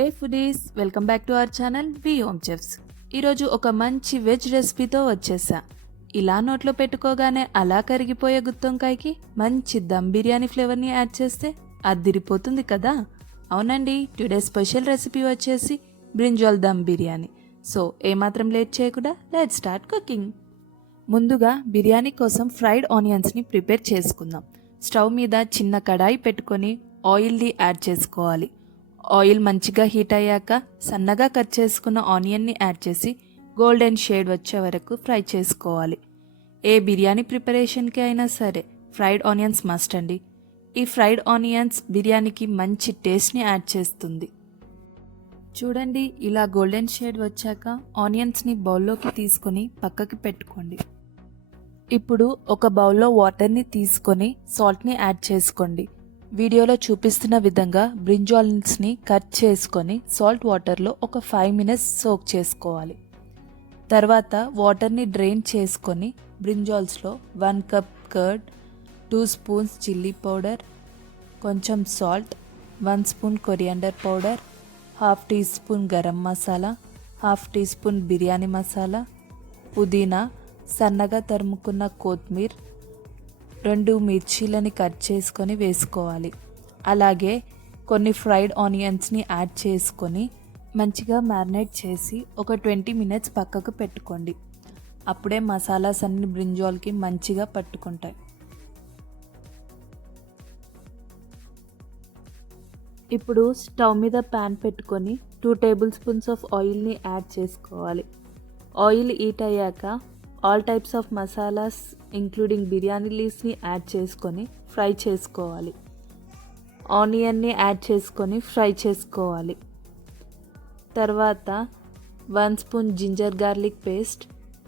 A foodies, welcome back to our channel we home chefs. ఈరోజు ఒక మంచి veg రెసిపీతో వచ్చేసా. ఇలా నోట్లో పెట్టుకోగానే అలా కరిగిపోయే గుత్తొంకాయకి మంచి దమ్ బిర్యానీ ఫ్లేవర్ని యాడ్ చేస్తే అద్దిరిపోతుంది కదా. అవునండి, టుడే స్పెషల్ రెసిపీ వచ్చేసి బ్రింజాల్ దమ్ బిర్యానీ. సో ఏమాత్రం లేట్ చేయకుండా లెట్స్ స్టార్ట్ కుకింగ్. ముందుగా బిర్యానీ కోసం ఫ్రైడ్ ఆనియన్స్ని ప్రిపేర్ చేసుకుందాం. స్టవ్ మీద చిన్న కడాయి పెట్టుకొని ఆయిల్ని యాడ్ చేసుకోవాలి. ఆయిల్ మంచిగా హీట్ అయ్యాక సన్నగా కట్ చేసుకున్న ఆనియన్ని యాడ్ చేసి గోల్డెన్ షేడ్ వచ్చే వరకు ఫ్రై చేసుకోవాలి. ఏ బిర్యానీ ప్రిపరేషన్కి అయినా సరే ఫ్రైడ్ ఆనియన్స్ మస్ట్ అండి. ఈ ఫ్రైడ్ ఆనియన్స్ బిర్యానీకి మంచి టేస్ట్ని యాడ్ చేస్తుంది. చూడండి, ఇలా గోల్డెన్ షేడ్ వచ్చాక ఆనియన్స్ని బౌల్లోకి తీసుకొని పక్కకి పెట్టుకోండి. ఇప్పుడు ఒక బౌల్లో వాటర్ని తీసుకొని సాల్ట్ని యాడ్ చేసుకోండి. వీడియోలో చూపిస్తున్న విధంగా బ్రింజాల్స్ని కట్ చేసుకొని సాల్ట్ వాటర్లో ఒక 5 minutes సోక్ చేసుకోవాలి. తర్వాత వాటర్ని డ్రైన్ చేసుకొని బ్రింజాల్స్లో 1 cup curd, 2 spoons chilli powder, కొంచెం salt, 1 spoon coriander powder, 1/2 teaspoon garam masala, 1/2 teaspoon biryani masala, పుదీనా, సన్నగా తరుముకున్న కొత్తిమీర, 2 మిర్చీలని కట్ చేసుకొని వేసుకోవాలి. అలాగే కొన్ని ఫ్రైడ్ ఆనియన్స్ని యాడ్ చేసుకొని మంచిగా మ్యారినేట్ చేసి ఒక 20 minutes పక్కకు పెట్టుకోండి. అప్పుడే మసాలాస్ అన్ని బ్రింజాల్కి మంచిగా పట్టుకుంటాయి. ఇప్పుడు స్టవ్ మీద ప్యాన్ పెట్టుకొని 2 tablespoons ఆఫ్ ఆయిల్ని యాడ్ చేసుకోవాలి. ఆయిల్ హీట్ అయ్యాక all types of masalas including biryani లీవ్స్ని యాడ్ చేసుకొని ఫ్రై చేసుకోవాలి. ఆనియన్ని యాడ్ చేసుకొని ఫ్రై చేసుకోవాలి. తర్వాత 1 spoon జింజర్ గార్లిక్ పేస్ట్,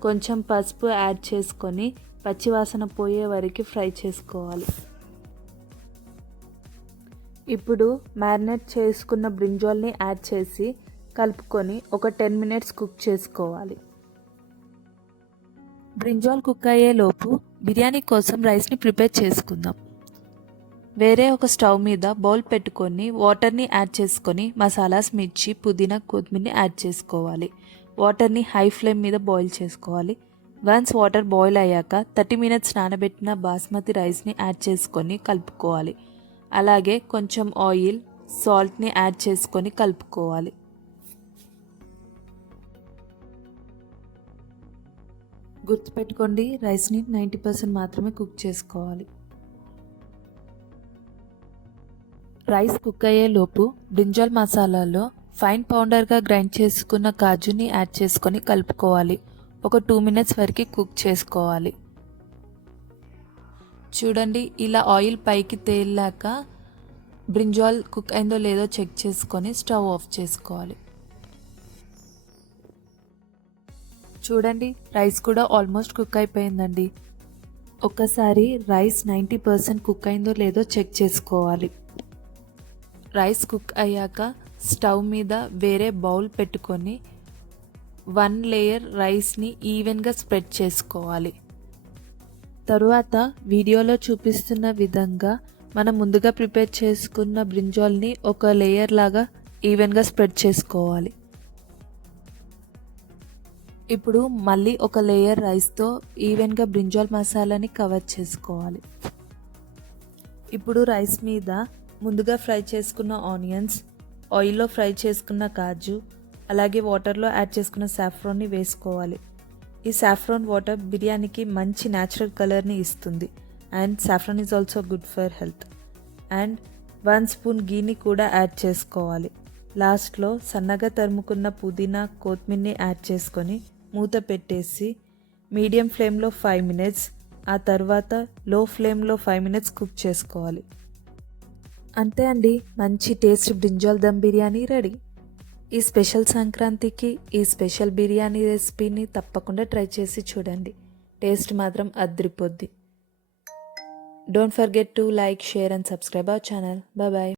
కొంచెం పసుపు యాడ్ చేసుకొని పచ్చివాసన పోయే వరకు ఫ్రై చేసుకోవాలి. ఇప్పుడు మ్యారినేట్ చేసుకున్న బ్రింజాల్ని యాడ్ చేసి కలుపుకొని ఒక 10 minutes కుక్ చేసుకోవాలి. బ్రింజాల్ కుక్ అయ్యే లోపు బిర్యానీ కోసం రైస్ని ప్రిపేర్ చేసుకుందాం. వేరే ఒక స్టవ్ మీద బౌల్ పెట్టుకొని వాటర్ని యాడ్ చేసుకొని మసాలాస్, మిర్చి, పుదీనా, కొత్తిమీరని యాడ్ చేసుకోవాలి. వాటర్ని హై ఫ్లేమ్ మీద బాయిల్ చేసుకోవాలి. వన్స్ వాటర్ బాయిల్ అయ్యాక 30 minutes నానబెట్టిన బాస్మతి రైస్ని యాడ్ చేసుకొని కలుపుకోవాలి. అలాగే కొంచెం ఆయిల్, సాల్ట్ని యాడ్ చేసుకొని కలుపుకోవాలి. గుర్తుపెట్టుకోండి, రైస్ని 90% మాత్రమే కుక్ చేసుకోవాలి. రైస్ కుక్ అయ్యే లోపు బ్రింజాల్ మసాలాలో ఫైన్ పౌడర్గా గ్రైండ్ చేసుకున్న కాజుని యాడ్ చేసుకొని కలుపుకోవాలి. ఒక 2 minutes వరకు కుక్ చేసుకోవాలి. చూడండి, ఇలా ఆయిల్ పైకి తేలాక బ్రింజాల్ కుక్ అయిందో లేదో చెక్ చేసుకొని స్టవ్ ఆఫ్ చేసుకోవాలి. చూడండి, రైస్ కూడా ఆల్మోస్ట్ కుక్ అయిపోయిందండి. ఒక్కసారి రైస్ 90% కుక్ అయిందో లేదో చెక్ చేసుకోవాలి. రైస్ కుక్ అయ్యాక స్టవ్ మీద వేరే బౌల్ పెట్టుకొని 1 layer రైస్ని ఈవెన్గా స్ప్రెడ్ చేసుకోవాలి. తరువాత వీడియోలో చూపిస్తున్న విధంగా మనం ముందుగా ప్రిపేర్ చేసుకున్న బ్రింజాల్ని ఒక లేయర్ లాగా ఈవెన్గా స్ప్రెడ్ చేసుకోవాలి. ఇప్పుడు మళ్ళీ ఒక లేయర్ రైస్తో ఈవెన్గా బ్రింజాల్ మసాలాని కవర్ చేసుకోవాలి. ఇప్పుడు రైస్ మీద ముందుగా ఫ్రై చేసుకున్న ఆనియన్స్, ఆయిల్లో ఫ్రై చేసుకున్న కాజు, అలాగే వాటర్లో యాడ్ చేసుకున్న సాఫ్రాన్ని వేసుకోవాలి. ఈ సాఫ్రాన్ వాటర్ బిర్యానీకి మంచి న్యాచురల్ కలర్ని ఇస్తుంది. And saffron is also good for health. And 1 spoon గీని కూడా యాడ్ చేసుకోవాలి. లాస్ట్లో సన్నగా తరుముకున్న పుదీనా, కొత్తిమీరని యాడ్ చేసుకొని మూత పెట్టేసి మీడియం ఫ్లేమ్లో 5 minutes, ఆ తర్వాత లో ఫ్లేమ్లో 5 minutes కుక్ చేసుకోవాలి. అంతే అండి, మంచి taste brinjal dum biryani ready. ఈ స్పెషల్ సంక్రాంతికి ఈ స్పెషల్ బిర్యానీ రెసిపీని తప్పకుండా ట్రై చేసి చూడండి. టేస్ట్ మాత్రం అద్రిపోద్ది. Don't forget to like, share and subscribe our channel. Bye.